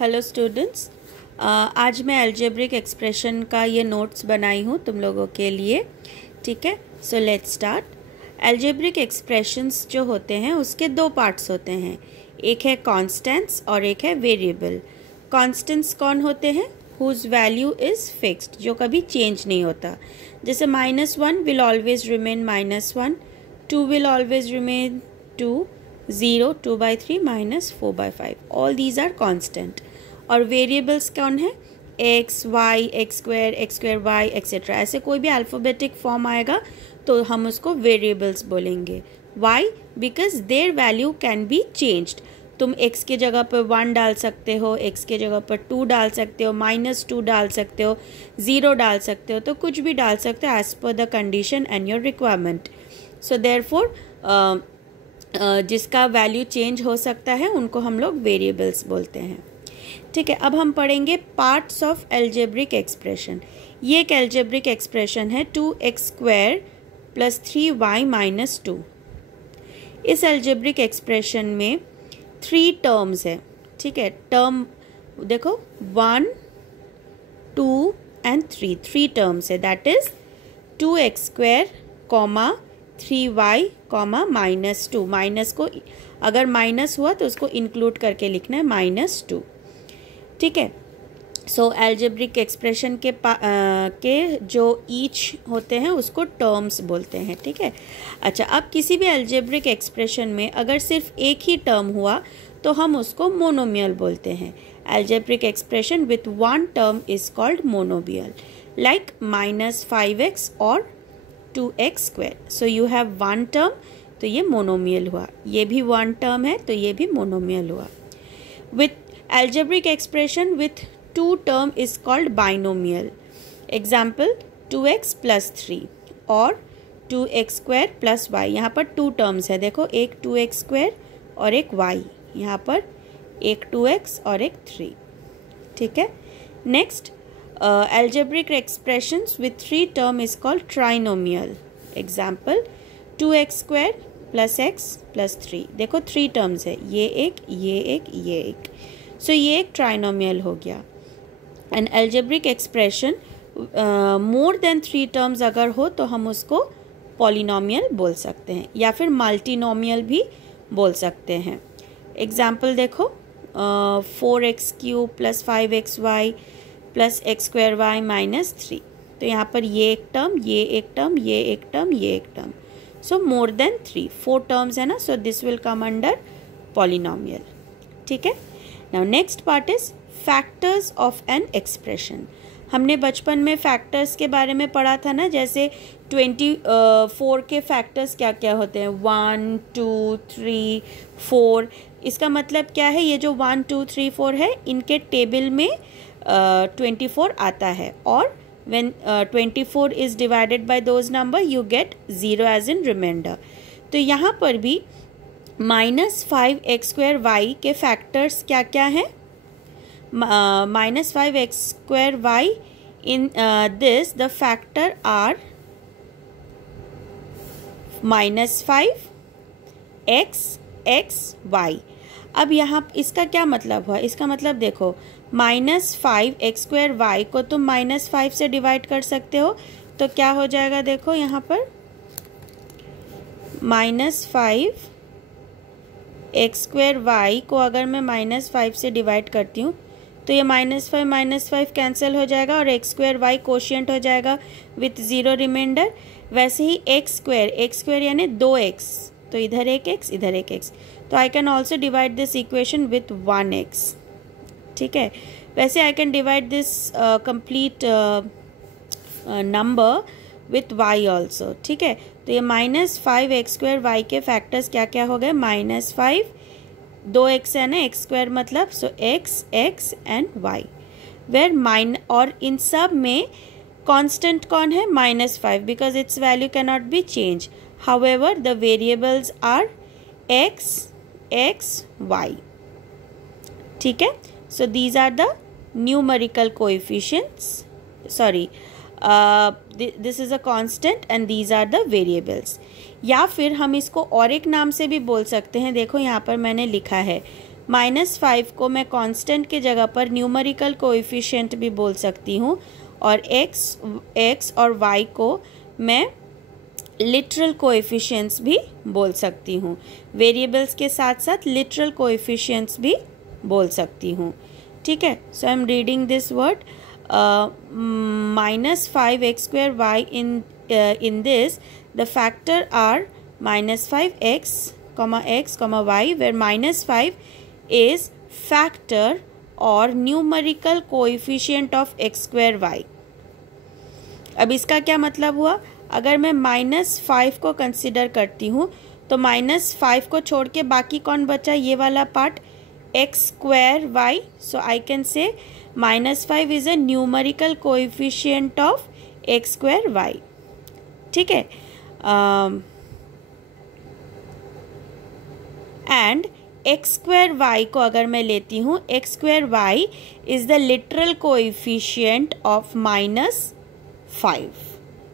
Hello students, आज मैं algebraic expression का ये नोट्स बनाई हूँ तुम लोगों के लिए। ठीक है, so let's start. Algebraic expressions जो होते हैं उसके दो पार्ट्स होते हैं, एक है कांस्टेंट्स और एक है वेरिएबल। कांस्टेंट्स कौन होते हैं? हुज वैल्यू इज़ फिक्स्ड, जो कभी चेंज नहीं होता। जैसे -1 will always remain -1, 2 will always remain 2, 0, 2/3 -4/5, all these are constant. और वेरिएबल्स कौन है? X, Y, X square Y etcetera. ऐसे कोई भी अल्फ़ाबेटिक फॉर्म आएगा तो हम उसको वेरिएबल्स बोलेंगे। Why? Because their value can be changed. तुम x के जगह पर 1 डाल सकते हो, x के जगह पर 2 डाल सकते हो, -2 डाल सकते हो, 0 डाल सकते हो, तो कुछ भी डाल सकते हो as per the condition and your requirement. So therefore जिसका वैल्यू चेंज हो सकता है उनको हम लोग वेरिएबल्स बोलते हैं। ठीक है, अब हम पढ़ेंगे पार्ट्स ऑफ एल्जेब्रिक एक्सप्रेशन। ये एक एल्जेब्रिक एक्सप्रेशन है 2x² + 3y - 2। इस एल्जेब्रिक एक्सप्रेशन में 3 टर्म्स है। ठीक है, टर्म देखो 1, 2 एंड 3, 3 टर्म्स है। That is 2x², 3y, -2। Minus को अगर माइनस हुआ तो उसको इंक्लूड करके लिखना है -2। ठीक है, सो एल्जेब्रिक एक्सप्रेशन के जो ईच होते हैं उसको टर्म्स बोलते हैं। ठीक है, अच्छा, अब किसी भी एल्जेब्रिक एक्सप्रेशन में अगर सिर्फ एक ही टर्म हुआ तो हम उसको मोनोमियल बोलते हैं। Algebraic expression with 1 term is called monomial, like -5x और 2x²। So you have 1 term, तो ये मोनोमियल हुआ। ये भी 1 टर्म है तो ये भी मोनोमियल हुआ। With algebraic expression with 2 term is called binomial. Example 2x + 3 और 2x² + y। यहाँ पर 2 टर्म्स है, देखो एक 2x² और एक y, यहाँ पर एक 2x और एक 3। ठीक है, next algebraic expressions with 3 term is called trinomial. Example 2x² + x + 3। देखो 3 टर्म्स है, ये एक, ये एक, ये एक। सो ये एक ट्राइनोमियल हो गया। And algebraic expression more than 3 terms अगर हो तो हम उसको पॉलिनोमियल बोल सकते हैं या फिर मल्टीनोमियल भी बोल सकते हैं। एग्जाम्पल देखो 4x³ + 5xy + x²y - 3। तो यहाँ पर ये एक टर्म, ये एक टर्म, ये एक टर्म, ये एक टर्म। सो मोर देन 3, 4 टर्म्स है ना, so this will come under polynomial. ठीक है, now next part is factors of an expression. हमने बचपन में फैक्टर्स के बारे में पढ़ा था ना, जैसे 24 के फैक्टर्स क्या क्या होते हैं, 1, 2, 3, 4। इसका मतलब क्या है, ये जो 1, 2, 3, 4 है इनके टेबल में 24 आता है, और when 24 is divided by those number you get 0 as in remainder। तो यहाँ पर भी -5x² के फैक्टर्स क्या क्या हैं? -5x² in this the factor are -5 x y। अब यहाँ इसका क्या मतलब हुआ? इसका मतलब देखो -5x² को तुम -5 से डिवाइड कर सकते हो, तो क्या हो जाएगा? देखो यहाँ पर -5x² को अगर मैं -5 से डिवाइड करती हूँ तो ये -5 कैंसिल हो जाएगा और x² कोशिएंट हो जाएगा विथ 0 रिमाइंडर। वैसे ही x² यानी 2x, तो इधर एक x, इधर एक x, तो I can also divide this equation with 1x। ठीक है, वैसे I can divide this complete number with y also. ठीक है, तो ये -5x² के फैक्टर्स क्या क्या हो गए? -5, 2x है ना, x² मतलब, so x and y। Where और इन सब में कांस्टेंट कौन है? -5, because its value can not be change. However the variables are x, y। ठीक है, so these are the numerical coefficients, sorry, this is a constant and these are the variables। या फिर हम इसको और एक नाम से भी बोल सकते हैं। देखो यहाँ पर मैंने लिखा है -5 को मैं कांस्टेंट के जगह पर न्यूमेरिकल कोएफिशिएंट भी बोल सकती हूँ, और x और y को मैं लिटरल कोएफिशिएंट्स भी बोल सकती हूँ। वेरिएबल्स के साथ साथ लिटरल कोएफिशिएंट्स भी बोल सकती हूँ। ठीक है, so I am reading this word -5x² y in this the factor are -5x, x, y, where -5 is factor or numerical coefficient of x² y। अब इसका क्या मतलब हुआ? अगर मैं -5 को कंसिडर करती हूँ तो -5 को छोड़ के बाकी कौन बचा? ये वाला part x² y। So I can say -5 is a numerical coefficient of x² y। ठीक है, एंड x² y को अगर मैं लेती हूँ, x² y is the literal coefficient of -5।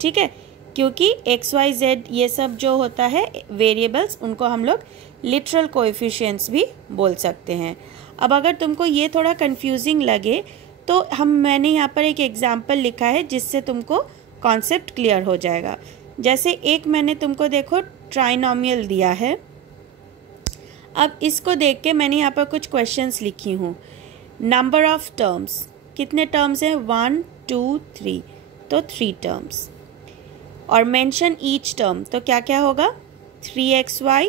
ठीक है, क्योंकि x y z ये सब जो होता है वेरिएबल्स, उनको हम लोग लिटरल कोएफिशिएंट्स भी बोल सकते हैं। अब अगर तुमको ये थोड़ा कंफ्यूजिंग लगे तो मैंने यहाँ पर एक एग्जाम्पल लिखा है जिससे तुमको कॉन्सेप्ट क्लियर हो जाएगा। जैसे एक मैंने तुमको देखो ट्राइनोमियल दिया है, अब इसको देख के मैंने यहाँ पर कुछ क्वेश्चंस लिखी हूँ। नंबर ऑफ टर्म्स, कितने टर्म्स हैं? 1 2 3, तो 3 टर्म्स। और मेंशन ईच टर्म, तो क्या क्या होगा? 3xy,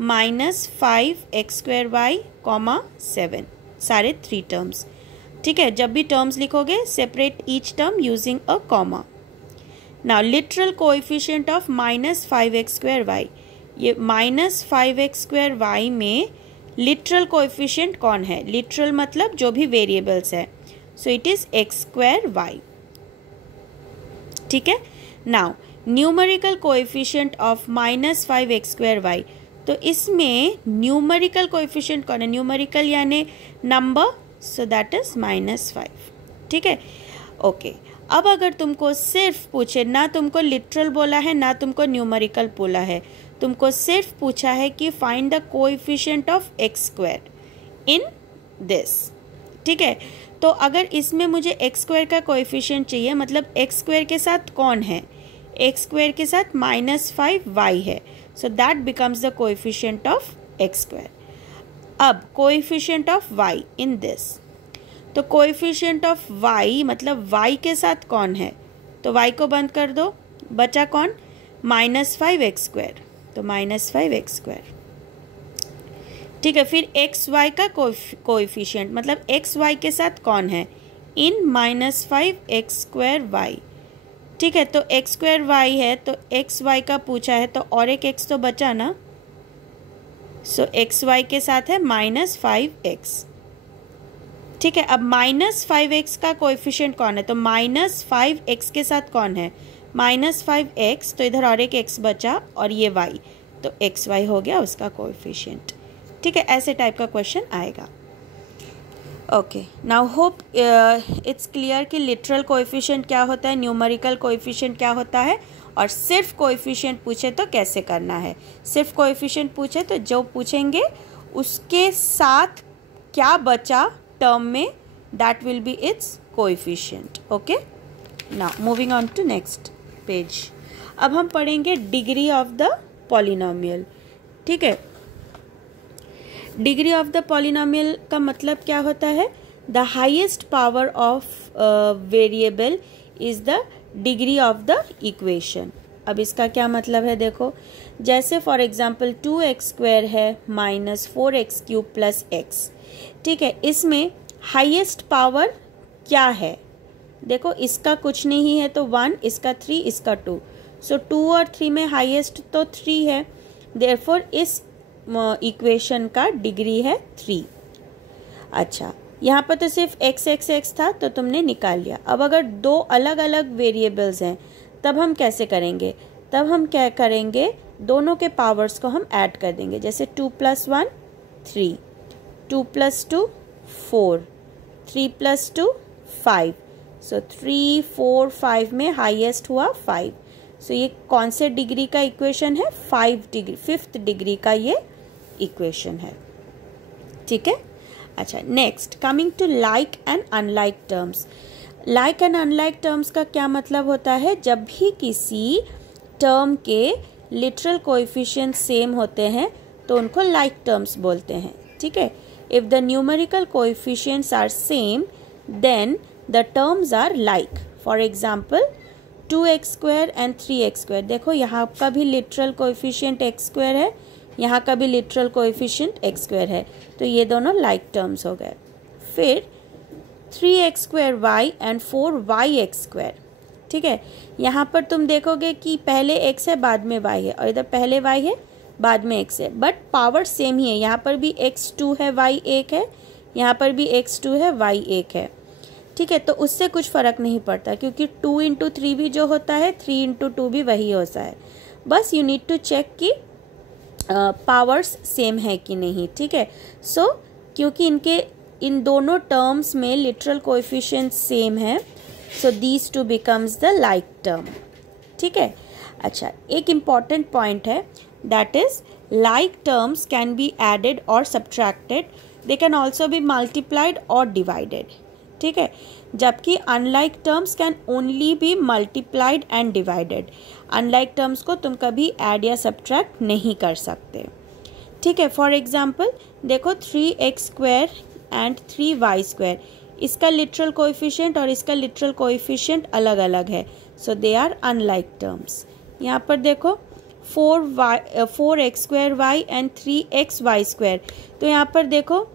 -5x² y, 7, सारे 3 टर्म्स। ठीक है, जब भी टर्म्स लिखोगे separate each term using a comma. Now literal coefficient of -5x² y, ये -5x² y में लिटरल कोएफिशिएंट कौन है? लिटरल मतलब जो भी वेरिएबल्स है, so it is x² y। ठीक है, now numerical coefficient of -5x² y, तो इसमें न्यूमेरिकल कोएफिशिएंट कौन है? न्यूमेरिकल यानी नंबर, सो दैट इज -5। ठीक है, ओके। अब अगर तुमको सिर्फ पूछे, ना तुमको लिटरल बोला है ना तुमको न्यूमेरिकल बोला है, तुमको सिर्फ पूछा है कि find the coefficient of x² in this. ठीक है, तो अगर इसमें मुझे x² का कोएफिशिएंट चाहिए, मतलब x² के साथ कौन है? x² के साथ -5y है, so that becomes the coefficient of x²। अब coefficient of y in this, तो कोएफिशिएंट ऑफ y मतलब y के साथ कौन है? तो y को बंद कर दो, बचा कौन? -5x², तो -5x²। ठीक है, फिर xy का कोएफिशिएंट मतलब xy के साथ कौन है? इन -5x² y। ठीक है, तो x² y है, तो xy का पूछा है, तो और एक x तो बचा ना, सो xy के साथ है -5x। ठीक है, अब -5x का कोएफिशिएंट कौन है? तो -5x के साथ कौन है? -5x, तो इधर और एक x बचा और ये y, तो xy हो गया उसका कोएफिशिएंट। ठीक है, ऐसे टाइप का क्वेश्चन आएगा। Okay, now hope it's clear कि लिटरल कोएफिशिएंट क्या होता है, न्यूमेरिकल कोएफिशिएंट क्या होता है, और सिर्फ कोएफिशिएंट पूछे तो कैसे करना है। सिर्फ कोएफिशिएंट पूछे तो जो पूछेंगे उसके साथ क्या बचा टर्म में, that will be its coefficient. Okay, now moving on to next page. अब हम पढ़ेंगे डिग्री ऑफ द पॉलिनोमियल। ठीक है, डिग्री ऑफ द पॉलिनोमियल का मतलब क्या होता है? The highest power of variable is the degree of the equation. अब इसका क्या मतलब है? देखो, जैसे फॉर एग्जांपल 2x² है -4x³ + x। ठीक है, इसमें हाईएस्ट पावर क्या है? देखो, इसका कुछ नहीं है तो 1, इसका 3, इसका 2, सो 2 और 3 में हाईएस्ट तो 3 है, देयरफॉर इस इक्वेशन का डिग्री है 3। अच्छा, यहाँ पर तो सिर्फ x था तो तुमने निकाल लिया। अब अगर दो अलग अलग वेरिएबल्स हैं तब हम कैसे करेंगे? तब हम क्या करेंगे, दोनों के पावर्स को हम ऐड कर देंगे। जैसे 2 + 1 3, 2 + 2 4, 3 + 2 5, सो 3 4 5 में हाईएस्ट हुआ 5। सो ये कौन से डिग्री का इक्वेशन है? 5th डिग्री का ये इक्वेशन है। ठीक है। अच्छा, next coming to like and unlike terms. Like and unlike terms का क्या मतलब होता है? जब भी किसी टर्म के लिटरल कोएफिशिएंट सेम होते हैं तो उनको लाइक टर्म्स बोलते हैं, ठीक है। If the numerical coefficients are same then the terms are like. For example 2x² and 3x²। देखो यहाँ का भी लिटरल कोएफिशिएंट x² है, यहाँ का भी लिटरल कोएफिशिएंट x² है, तो ये दोनों लाइक टर्म्स हो गए। फिर 3x² एंड 4y(x²), ठीक है। यहाँ पर तुम देखोगे कि पहले x है बाद में y है, और इधर पहले y है बाद में x है, बट पावर सेम ही है। यहाँ पर भी x2 है y 1 है, यहाँ पर भी x2 है y 1 है, ठीक है। तो उससे कुछ फ़र्क नहीं पड़ता क्योंकि 2 इंटू 3 भी जो होता है 3 इंटू 2 भी वही होता है। बस यू नीड टू चेक कि पावर्स सेम है कि नहीं, ठीक है। सो क्योंकि इन दोनों टर्म्स में लिटरल कोएफिशिएंट सेम है, so these two becomes the like term, ठीक है। अच्छा, एक इम्पॉर्टेंट पॉइंट है, that is like terms can be added और subtracted, they can also be multiplied और डिवाइडेड, ठीक है। जबकि unlike terms can only be multiplied and divided. Unlike terms को तुम कभी ऐड या सब्ट्रैक्ट नहीं कर सकते, ठीक है। फॉर एग्जाम्पल देखो 3x² एंड 3y², इसका लिटरल कोएफिशिएंट और इसका लिटरल कोएफिशिएंट अलग अलग है, सो दे आर अनलाइक टर्म्स। यहाँ पर देखो 4x² एंड 3xy², तो यहाँ पर देखो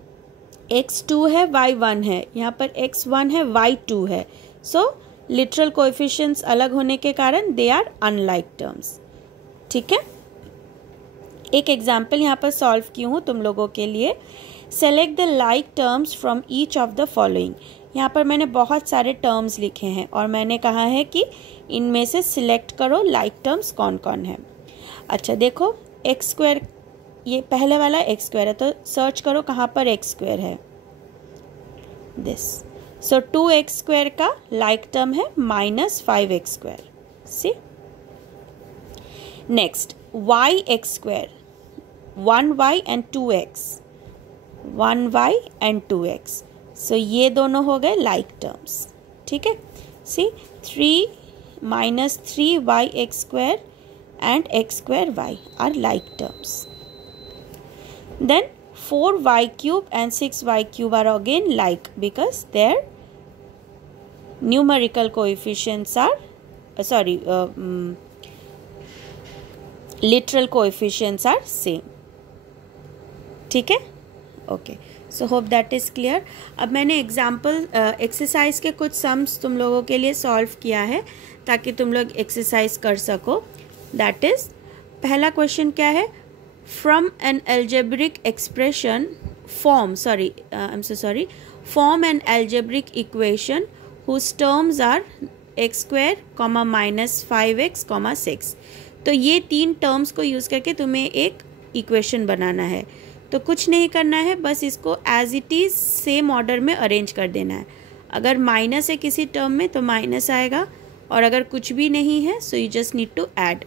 x2 है y1 है, यहाँ पर x1 है y2 है, सो लिटरल कोएफिशिएंट्स अलग होने के कारण दे आर अनलाइक टर्म्स, ठीक है। एक एग्जाम्पल यहाँ पर सॉल्व की हूँ तुम लोगों के लिए। Select the like terms from each of the following. यहाँ पर मैंने बहुत सारे टर्म्स लिखे हैं और मैंने कहा है कि इनमें से सिलेक्ट करो लाइक टर्म्स कौन कौन है। अच्छा देखो x², ये पहले वाला x² है, तो सर्च करो कहाँ पर x² है, दिस। सो 2x² का लाइक टर्म है -5x², see. Next y(x²), 1y and 2x, 1y and 2x, so ये दोनों हो गए लाइक टर्म्स, ठीक है। सी 3-3y(x²) and x²y are like terms. Then 4y³ and 6y³ are again like because their numerical coefficients are literal coefficients are same, ठीक है। Okay, so hope that is clear. अब मैंने एग्जाम्पल एक्सरसाइज के कुछ sums तुम लोगों के लिए सॉल्व किया है ताकि तुम लोग एक्सरसाइज कर सको। दैट इज, पहला क्वेश्चन क्या है? From an algebraic expression form an algebraic equation whose terms are x², -5x, 6। तो ये 3 टर्म्स को यूज़ करके तुम्हें एक इक्वेशन बनाना है। तो कुछ नहीं करना है, बस इसको as it is same order में अरेंज कर देना है। अगर माइनस है किसी टर्म में तो माइनस आएगा, और अगर कुछ भी नहीं है so you just need to add.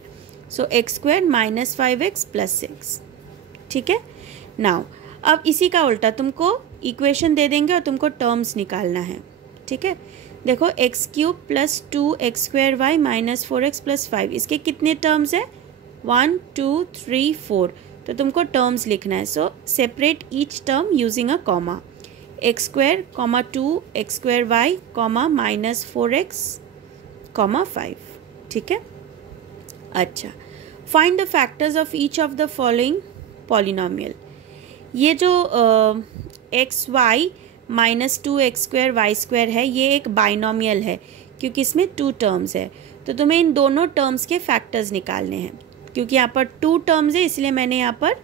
So x² -5x + 6, ठीक है। नाउ अब इसी का उल्टा तुमको इक्वेशन दे देंगे और तुमको टर्म्स निकालना है, ठीक है। देखो x³ + 2x²y -4x + 5, इसके कितने टर्म्स है? 1 2 3 4, तो तुमको टर्म्स लिखना है। So separate each term using a comma. x² 2 x²y -4x 5, ठीक है। अच्छा, find the factors of each of the following polynomial. ये जो xy -2x²y² है, ये एक बाइनोमियल है क्योंकि इसमें 2 टर्म्स है। तो तुम्हें इन दोनों टर्म्स के फैक्टर्स निकालने हैं। क्योंकि यहाँ पर 2 टर्म्स है इसलिए मैंने यहाँ पर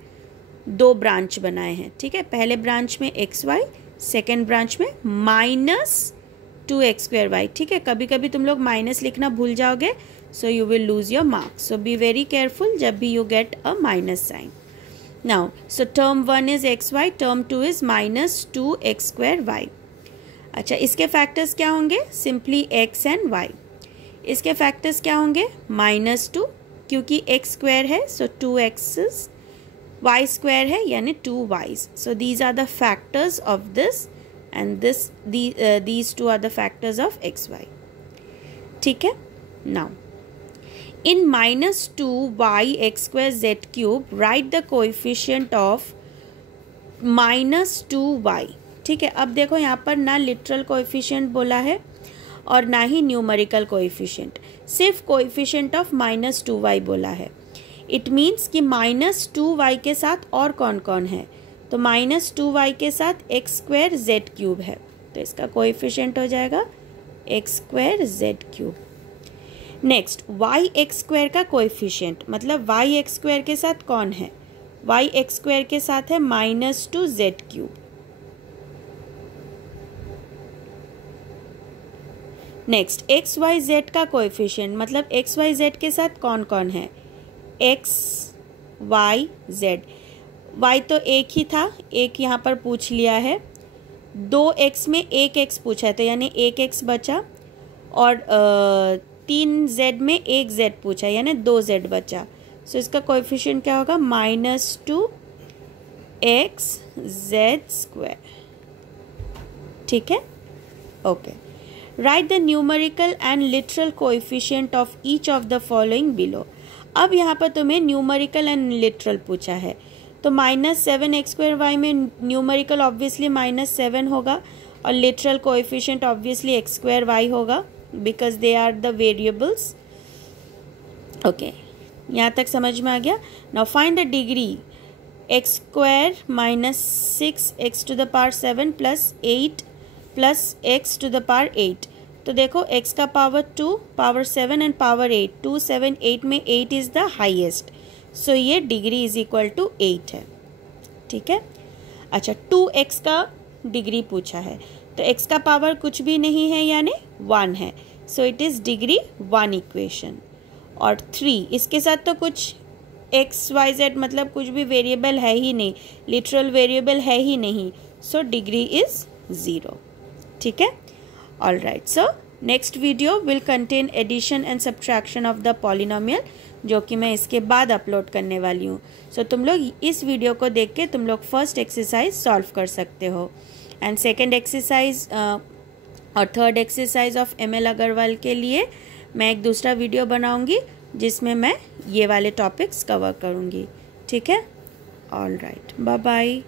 2 ब्रांच बनाए हैं, ठीक है। पहले ब्रांच में xy, सेकेंड ब्रांच में -2x²y, ठीक है। कभी कभी तुम लोग माइनस लिखना भूल जाओगे, so you will lose your marks. So be very careful जब भी you get a minus sign. Now so term 1 is xy, term 2 is -2x²y। अच्छा, इसके फैक्टर्स क्या होंगे? Simply x and y। इसके फैक्टर्स क्या होंगे? -2, क्योंकि x² है सो 2x y स्क्वायर है यानी 2y. So these are the factors of this and these two are the factors of xy. ठीक है. Now in -2y(x square z cube write the coefficient of -2y. ठीक है. अब देखो यहाँ पर ना लिटरल कोएफिशिएंट बोला है और ना ही न्यूमेरिकल कोएफिशिएंट, सिर्फ कोएफिशिएंट ऑफ -2y बोला है. इट मीन्स कि -2y के साथ और कौन कौन है, तो -2y के साथ x स्क्वायर z क्यूब है, तो इसका कोएफिशिएंट हो जाएगा x square z cube. Next y x square का कोएफिशिएंट, मतलब y x स्क्वायर के साथ कौन है, y x स्क्वायर के साथ है -2z cube. Next X Y Z का कोएफिशिएंट, मतलब एक्स वाई जेड के साथ कौन कौन है, एक्स वाई जेड. वाई तो एक ही था, एक यहाँ पर पूछ लिया है. 2x में एक x पूछा है तो यानी एक x बचा, और 3z में एक z पूछा है यानी 2z बचा. सो इसका कोएफिशिएंट क्या होगा, -2xz². ठीक है. Okay. Right the numerical and literal coefficient of each of the following below. अब यहाँ पर तुम्हें न्यूमेरिकल एंड लिटरल पूछा है, तो -7x²y में न्यूमेरिकल ऑब्वियसली -7 होगा और लिटरल कोएफिशिएंट ऑब्वियसली x²y होगा because they are the variables. Okay, यहाँ तक समझ में आ गया. Now find the degree x² -6x⁻7 + 8 + x⁻8. तो देखो x का पावर 2, पावर 7 एंड पावर 8, 2, 7, 8 में 8 इज़ द हाईएस्ट. सो ये डिग्री इज इक्वल टू 8 है. ठीक है. अच्छा, 2x का डिग्री पूछा है, तो x का पावर कुछ भी नहीं है यानी 1 है. So it is degree 1 equation. और 3 इसके साथ तो कुछ x y z मतलब कुछ भी वेरिएबल है ही नहीं, लिटरल वेरिएबल है ही नहीं. So degree is 0. ठीक है. All right. So next video will contain addition and subtraction of the polynomial, जो कि मैं इसके बाद अपलोड करने वाली हूँ. सो तुम लोग इस वीडियो को देख के तुम लोग फर्स्ट एक्सरसाइज सॉल्व कर सकते हो, एंड सेकेंड एक्सरसाइज और third exercise of ML Agarwal के लिए मैं एक दूसरा वीडियो बनाऊँगी जिसमें मैं ये वाले टॉपिक्स कवर करूँगी. ठीक है. All right. Bye bye.